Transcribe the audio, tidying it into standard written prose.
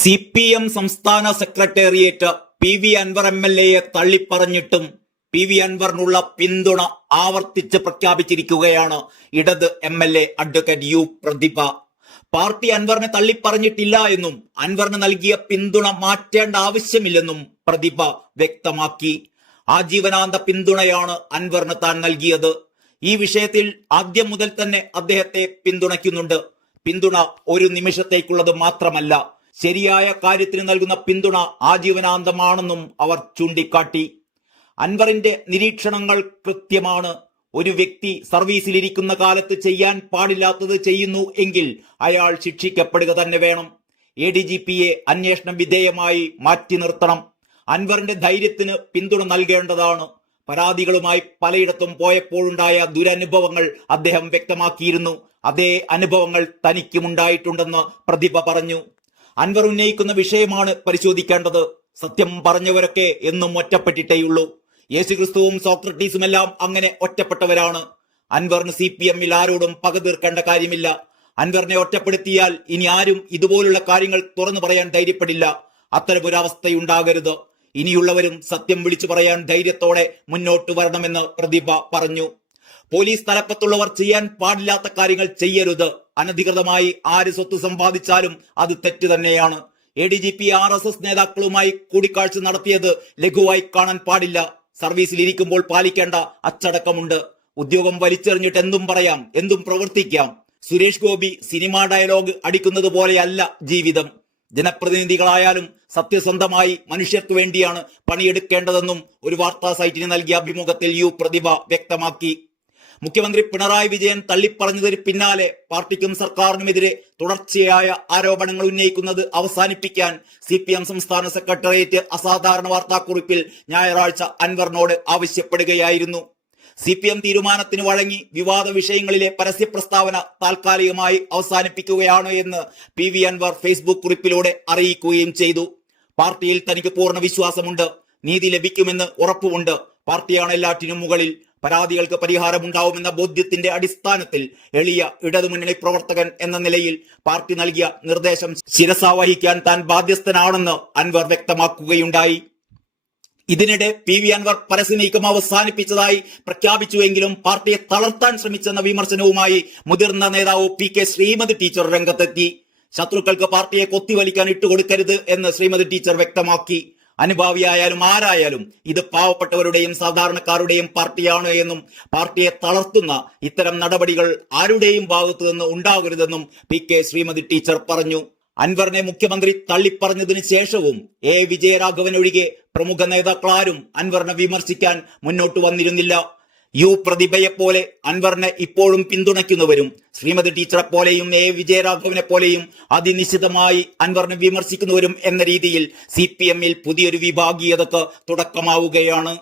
CPM സംസ്ഥാന secretariat PV Anwar MLA തള്ളിപ്പറഞ്ഞിട്ടും PV അൻവറിനുള്ള പിന്തുണ ആവർത്തിച്ച് പ്രഖ്യാപിച്ചിരിക്കുകയാണ് ഇടത് MLA advocate U Prathibha. Party അൻവറിനെ തള്ളിപ്പറഞ്ഞിട്ടില്ല എന്നും അൻവറിന് നൽകിയ പിന്തുണ മാറ്റേണ്ട ആവശ്യമില്ലെന്നും പ്രതിഭ വ്യക്തമാക്കി. ആജീവനാന്ത പിന്തുണയാണ് അൻവറിന് താൻ നൽകിയത്. ഈ വിഷയത്തിൽ ആദ്യം മുതൽ തന്നെ അദ്ദേഹത്തെ പിന്തുണയ്ക്കുന്നുണ്ട്. പിന്തുണ ഒരു നിമിഷത്തേക്കുള്ളത് മാത്രമല്ല, ശരിയായ കാര്യത്തിന് നൽകുന്ന പിന്തുണ ആജീവനാന്തമാണെന്നും അവർ ചൂണ്ടിക്കാട്ടി. അൻവറിന്റെ നിരീക്ഷണങ്ങൾ കൃത്യമാണ്. ഒരു വ്യക്തി സർവീസിലിരിക്കുന്ന കാലത്ത് ചെയ്യാൻ പാടില്ലാത്തത് ചെയ്യുന്നു എങ്കിൽ അയാൾ ശിക്ഷിക്കപ്പെടുക തന്നെ വേണം. ADGPയെ അന്വേഷണ വിധേയമായി മാറ്റി നിർത്തണം. അൻവറിന്റെ ധൈര്യത്തിന് പിന്തുണ നൽകേണ്ടതാണ്. പരാതികളുമായി പലയിടത്തും പോയപ്പോഴുണ്ടായ ദുരനുഭവങ്ങൾ അദ്ദേഹം വ്യക്തമാക്കിയിരുന്നു. അതേ അനുഭവങ്ങൾ തനിക്കുമുണ്ടായിട്ടുണ്ടെന്ന് പ്രതിഭ പറഞ്ഞു. അൻവർ ഉന്നയിക്കുന്ന വിഷയമാണ് പരിശോധിക്കേണ്ടത്. സത്യം പറഞ്ഞവരൊക്കെ എന്നും ഒറ്റപ്പെട്ടിട്ടേയുള്ളൂ. യേശുക്രിസ്തുവും സോക്രട്ടീസുമെല്ലാം അങ്ങനെ ഒറ്റപ്പെട്ടവരാണ്. അൻവറിന് CPMൽ ആരോടും പക തീർക്കേണ്ട കാര്യമില്ല. അൻവറിനെ ഒറ്റപ്പെടുത്തിയാൽ ഇനി ആരും ഇതുപോലുള്ള കാര്യങ്ങൾ തുറന്നു പറയാൻ ധൈര്യപ്പെടില്ല. അത്തരമൊരവസ്ഥയുണ്ടാകരുത്. ഇനിയുള്ളവരും സത്യം വിളിച്ചു പറയാൻ ധൈര്യത്തോടെ മുന്നോട്ട് വരണമെന്ന് പ്രതിഭ പറഞ്ഞു. പോലീസ് തലപ്പത്തുള്ളവർ ചെയ്യാൻ പാടില്ലാത്ത കാര്യങ്ങൾ ചെയ്യരുത്. അനധികൃതമായി ആര് സ്വത്ത് സമ്പാദിച്ചാലും അത് തെറ്റ് തന്നെയാണ്. ADGP RSS നേതാക്കളുമായി കൂടിക്കാഴ്ച നടത്തിയത് ലഘുവായി കാണാൻ പാടില്ല. സർവീസിലിരിക്കുമ്പോൾ പാലിക്കേണ്ട അച്ചടക്കമുണ്ട്. ഉദ്യോഗം വലിച്ചെറിഞ്ഞിട്ട് എന്തും പറയാം, എന്തും പ്രവർത്തിക്കാം. സുരേഷ് ഗോപി സിനിമാ ഡയലോഗ് അടിക്കുന്നത് പോലെയല്ല ജീവിതം. ജനപ്രതിനിധികളായാലും സത്യസന്ധമായി മനുഷ്യർക്ക് വേണ്ടിയാണ് പണിയെടുക്കേണ്ടതെന്നും ഒരു വാർത്താ സൈറ്റിന് നൽകിയ അഭിമുഖത്തിൽ U പ്രതിഭ വ്യക്തമാക്കി. മുഖ്യമന്ത്രി പിണറായി വിജയൻ തള്ളിപ്പറഞ്ഞതിന് പിന്നാലെ പാർട്ടിക്കും സർക്കാരിനുമെതിരെ തുടർച്ചയായ ആരോപണങ്ങൾ ഉന്നയിക്കുന്നത് അവസാനിപ്പിക്കാൻ CPM സംസ്ഥാന സെക്രട്ടേറിയറ്റ് അസാധാരണ വാർത്താക്കുറിപ്പിൽ ഞായറാഴ്ച അൻവറിനോട് ആവശ്യപ്പെടുകയായിരുന്നു. CPM തീരുമാനത്തിന് വഴങ്ങി വിവാദ വിഷയങ്ങളിലെ പരസ്യ പ്രസ്താവന താൽക്കാലികമായി അവസാനിപ്പിക്കുകയാണ് എന്ന് PV അൻവർ ഫേസ്ബുക്ക് കുറിപ്പിലൂടെ അറിയിക്കുകയും ചെയ്തു. പാർട്ടിയിൽ തനിക്ക് പൂർണ്ണ വിശ്വാസമുണ്ട്. നീതി ലഭിക്കുമെന്ന് ഉറപ്പുമുണ്ട്. പാർട്ടിയാണ് എല്ലാറ്റിനും മുകളിൽ. പരാതികൾക്ക് പരിഹാരമുണ്ടാവുമെന്ന ബോധ്യത്തിന്റെ അടിസ്ഥാനത്തിൽ എളിയ ഇടതുമുന്നണി പ്രവർത്തകൻ എന്ന നിലയിൽ പാർട്ടി നൽകിയ നിർദ്ദേശം ശിരസാവഹിക്കാൻ താൻ ബാധ്യസ്ഥനാണെന്ന് അൻവർ വ്യക്തമാക്കുകയുണ്ടായി. ഇതിനിടെ PV അൻവർ പരസ്യ നീക്കം അവസാനിപ്പിച്ചതായി പ്രഖ്യാപിച്ചുവെങ്കിലും പാർട്ടിയെ തളർത്താൻ ശ്രമിച്ചെന്ന വിമർശനവുമായി മുതിർന്ന നേതാവ് PK ശ്രീമതി ടീച്ചർ രംഗത്തെത്തി. ശത്രുക്കൾക്ക് പാർട്ടിയെ കൊത്തിവലിക്കാൻ ഇട്ടുകൊടുക്കരുത് എന്ന് ശ്രീമതി ടീച്ചർ വ്യക്തമാക്കി. അനുഭാവിയായാലും ആരായാലും ഇത് പാവപ്പെട്ടവരുടെയും സാധാരണക്കാരുടെയും പാർട്ടിയാണ് എന്നും പാർട്ടിയെ തളർത്തുന്ന ഇത്തരം നടപടികൾ ആരുടെയും ഭാഗത്തു നിന്ന് ഉണ്ടാകരുതെന്നും PK ശ്രീമതി ടീച്ചർ പറഞ്ഞു. അൻവറിനെ മുഖ്യമന്ത്രി തള്ളിപ്പറഞ്ഞതിന് ശേഷവും വിജയരാഘവൻ ഒഴികെ പ്രമുഖ നേതാക്കളാരും അൻവറിനെ വിമർശിക്കാൻ മുന്നോട്ട് വന്നിരുന്നില്ല. U പ്രതിഭയെപ്പോലെ അൻവറിനെ ഇപ്പോഴും പിന്തുണയ്ക്കുന്നവരും ശ്രീമതി ടീച്ചറെ പോലെയും വിജയരാഘവനെ പോലെയും അതിനിശ്ചിതമായി അൻവറിനെ വിമർശിക്കുന്നവരും എന്ന രീതിയിൽ CPMൽ പുതിയൊരു വിഭാഗീയതക്ക് തുടക്കമാവുകയാണ്.